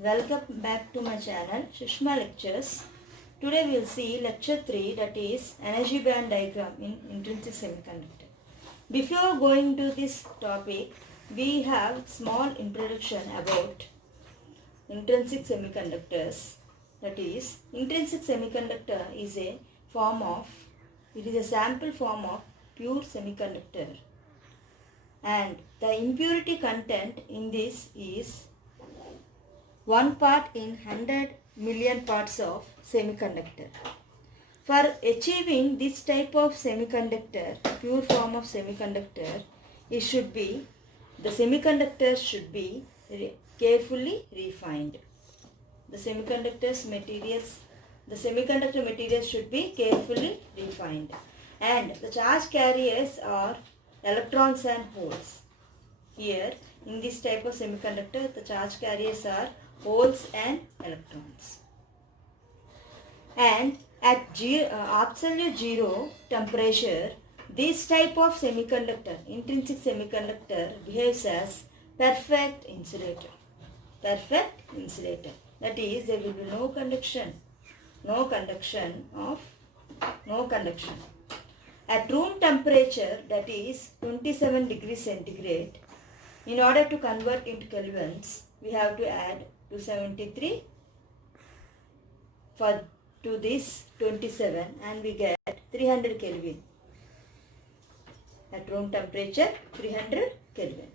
welcome back to my channel Sushma Lectures. Today we will see lecture 3, that is energy band diagram in intrinsic semiconductor. Before going to this topic, we have small introduction about intrinsic semiconductors. That is, intrinsic semiconductor is a sample form of pure semiconductor, and the impurity content in this is 1 part in 100 million parts of semiconductor. For achieving this type of semiconductor, pure form of semiconductor, the semiconductors should be carefully refined. The semiconductor materials should be carefully refined. And the charge carriers are electrons and holes. Here, in this type of semiconductor, the charge carriers are holes and electrons. And at absolute zero temperature, this type of semiconductor, intrinsic semiconductor, behaves as perfect insulator. Perfect insulator. That is, there will be no conduction. At room temperature, that is 27 degrees centigrade, in order to convert into kelvins, we have to add 273 to this 27, and we get 300 Kelvin. At room temperature 300 Kelvin.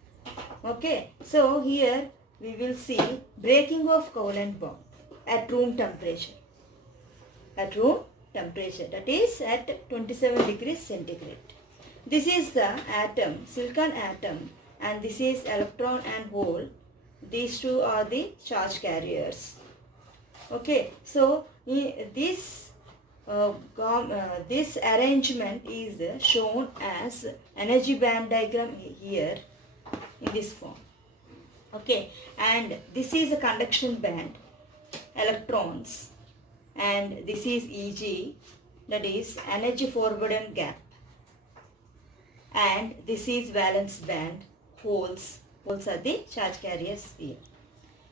Okay, so here we will see breaking of covalent bond at room temperature. At room temperature, that is at 27 degrees centigrade. This is the atom, silicon atom, and this is electron and hole. These two are the charge carriers. Okay, so this arrangement is shown as energy band diagram here in this form. Okay, and this is a conduction band, electrons, and this is Eg, that is energy forbidden gap, and this is valence band, holes. Holes are the charge carriers here,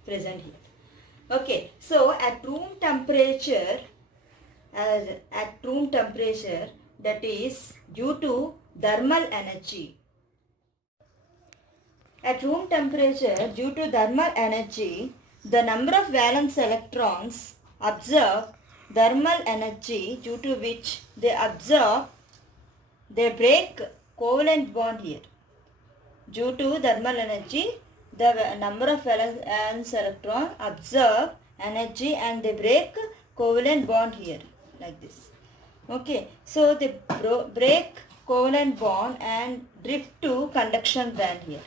present here. Okay, so at room temperature, that is due to thermal energy. At room temperature, due to thermal energy, the number of valence electrons absorb thermal energy, due to which they break covalent bond here. Due to thermal energy, the number of valence electrons absorb energy and they break covalent bond here, like this. Okay, so they break covalent bond and drift to conduction band here.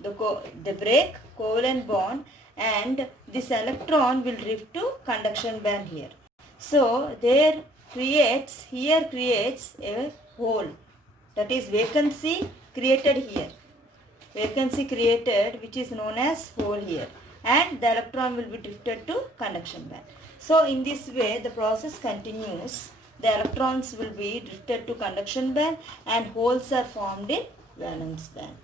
They break covalent bond and this electron will drift to conduction band here. So here creates a hole, that is vacancy created here. Vacancy created, which is known as hole here, and the electron will be drifted to conduction band. So in this way the process continues. The electrons will be drifted to conduction band and holes are formed in valence band.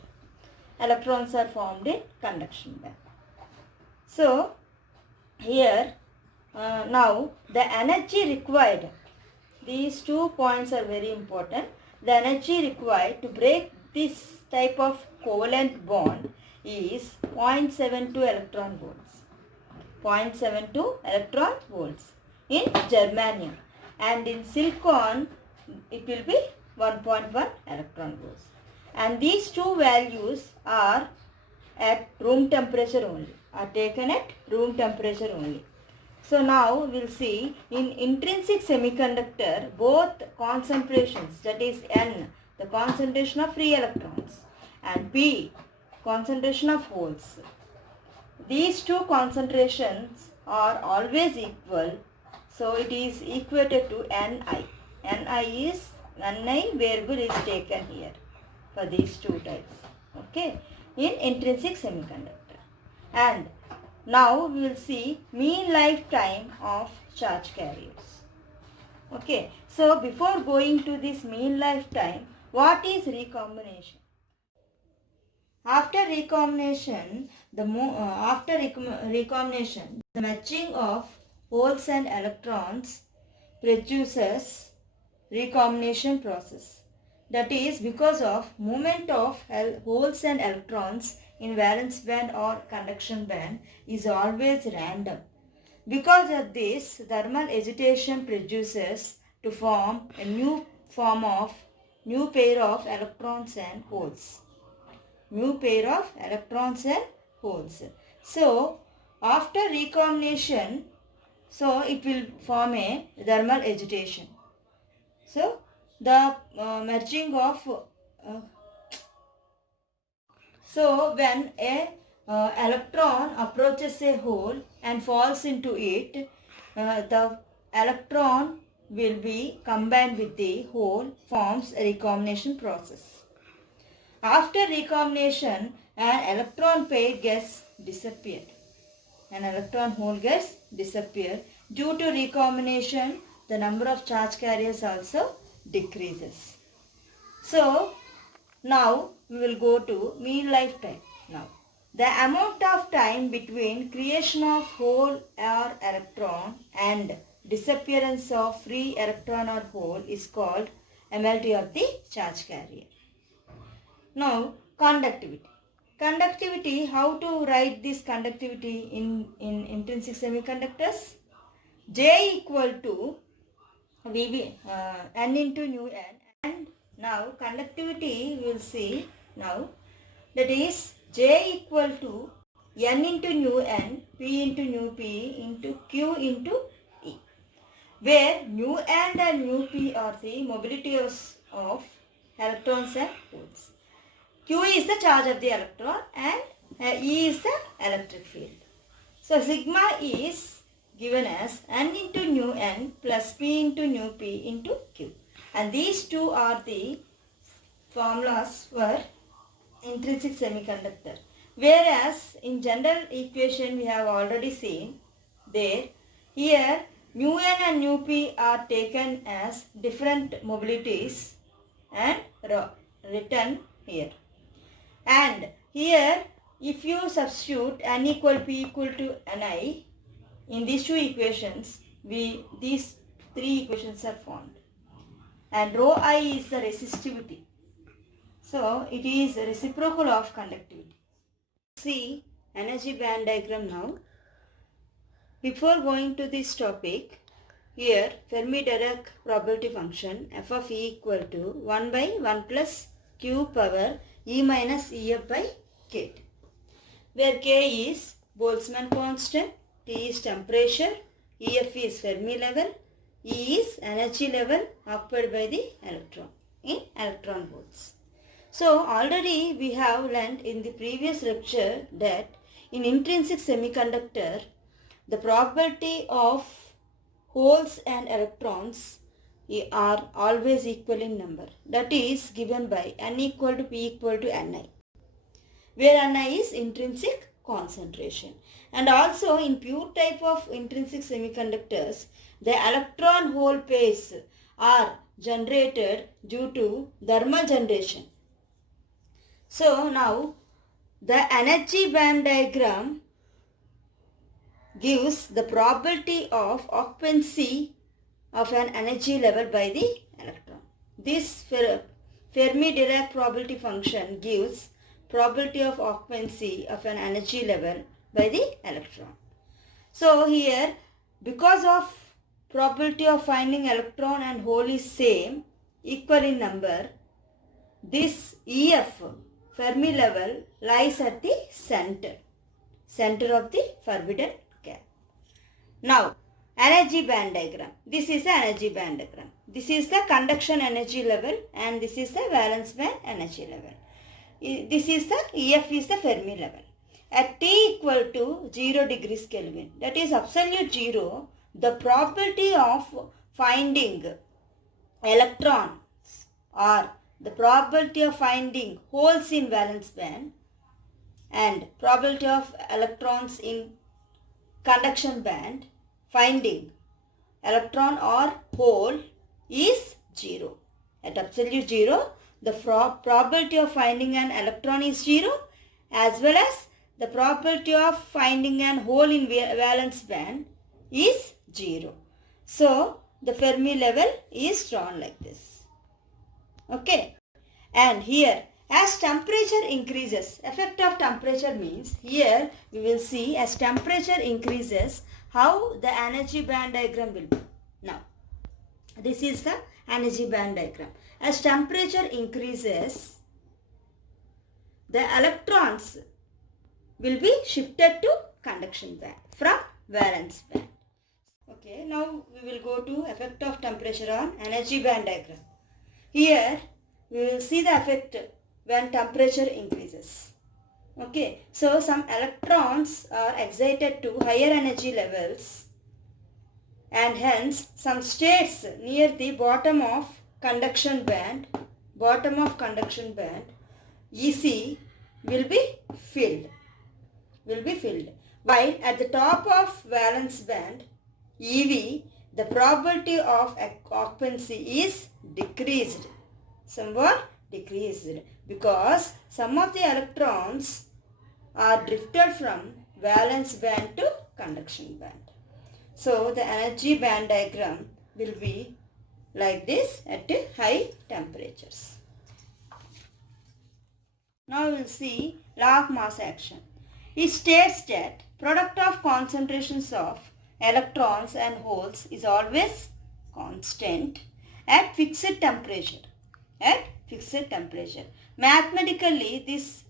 Electrons are formed in conduction band. So here now the energy required, these 2 points are very important. The energy required to break this type of covalent bond is 0.72 electron volts. 0.72 electron volts in germanium, and in silicon it will be 1.1 electron volts. And these two values are at room temperature only, are taken at room temperature only. So now we will see in intrinsic semiconductor both concentrations, that is N, the concentration of free electrons, and P, concentration of holes. These two concentrations are always equal, so it is equated to Ni. Ni variable is taken here for these two types. Okay, in intrinsic semiconductor. And now we will see mean lifetime of charge carriers. Okay, so before going to this mean lifetime, what is recombination? After recombination, recombination, the matching of holes and electrons produces recombination process. That is because of movement of holes and electrons in valence band or conduction band is always random. Because of this, thermal agitation produces to form a new pair of electrons and holes. New pair of electrons and holes. So, after recombination, so it will form a thermal agitation. So, the merging of when a electron approaches a hole and falls into it, the electron will be combined with the hole, forms a recombination process. After recombination, an electron pair gets disappeared. An electron hole gets disappeared. Due to recombination, the number of charge carriers also decreases. So, now we will go to mean lifetime. Now, the amount of time between creation of hole or electron and disappearance of free electron or hole is called MLT of the charge carrier. Now, conductivity. Conductivity, how to write this conductivity in intrinsic semiconductors? J equal to N into nu N. And now conductivity we will see now, that is J equal to N into nu N, P into nu P into Q into E, where nu N and nu P are the mobility of electrons and holes. Q is the charge of the electron and E is the electric field. So sigma is given as N into nu N plus P into nu P into Q. And these two are the formulas for intrinsic semiconductor. Whereas in general equation we have already seen there, here nu N and nu P are taken as different mobilities and written here. And here if you substitute N equal P equal to Ni in these two equations, these three equations are formed. And rho I is the resistivity. So it is reciprocal of conductivity. See energy band diagram now. Before going to this topic, here Fermi-Dirac probability function f of E equal to 1 by 1 plus q power E minus Ef by k, where k is Boltzmann constant, T is temperature, Ef is Fermi level, E is energy level occupied by the electron in electron volts. So already we have learned in the previous lecture that in intrinsic semiconductor, the probability of holes and electrons are always equal in number. That is given by N equal to P equal to Ni, where Ni is intrinsic concentration. And also in pure type of intrinsic semiconductors, the electron hole pairs are generated due to thermal generation. So now the energy band diagram gives the probability of occupancy of an energy level by the electron. This Fermi-Dirac probability function gives probability of occupancy of an energy level by the electron. So here, because of probability of finding electron and hole is same, equal in number, this EF Fermi level lies at the center of the forbidden gap. Now, energy band diagram. This is the energy band diagram. This is the conduction energy level and this is the valence band energy level. This is the EF is the Fermi level. At T equal to 0 degrees Kelvin, that is absolute 0, the probability of finding electrons or the probability of finding holes in valence band and probability of electrons in conduction band finding electron or hole is 0. At absolute 0, the probability of finding an electron is 0 as well as the probability of finding an hole in valence band is 0. So the Fermi level is drawn like this. Okay. And here, as temperature increases, effect of temperature means here we will see as temperature increases how the energy band diagram will be. Now, this is the energy band diagram. As temperature increases, the electrons will be shifted to conduction band from valence band. Okay, now we will go to effect of temperature on energy band diagram. Here we will see the effect when temperature increases. Okay, so some electrons are excited to higher energy levels, and hence some states near the bottom of conduction band EC will be filled. While at the top of valence band EV, the probability of occupancy is decreased, somewhat decreased, because some of the electrons are drifted from valence band to conduction band. So the energy band diagram will be like this at high temperatures. Now we will see law of mass action. It states that product of concentrations of electrons and holes is always constant at fixed temperature. Mathematically, this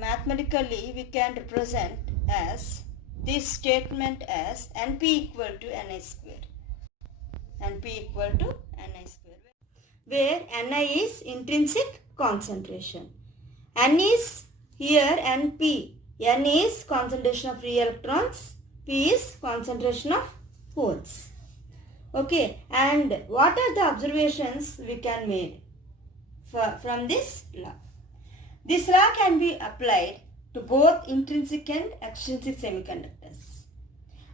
mathematically we can represent as this statement as Np equal to Ni square. Where Ni is intrinsic concentration. N is here Np. N is concentration of free electrons. P is concentration of holes. Okay, and what are the observations we can make from this law? This law can be applied to both intrinsic and extrinsic semiconductors.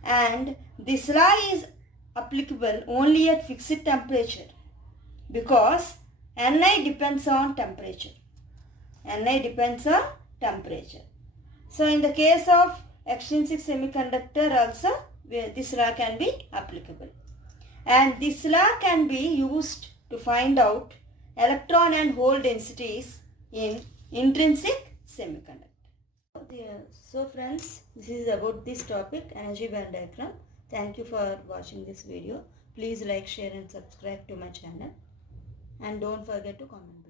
And this law is applicable only at fixed temperature because Ni depends on temperature. So in the case of extrinsic semiconductor also, this law can be applicable. And this law can be used to find out electron and hole densities in intrinsic semiconductor. So friends, this is about this topic, energy band diagram. Thank you for watching this video. Please like, share and subscribe to my channel. And don't forget to comment.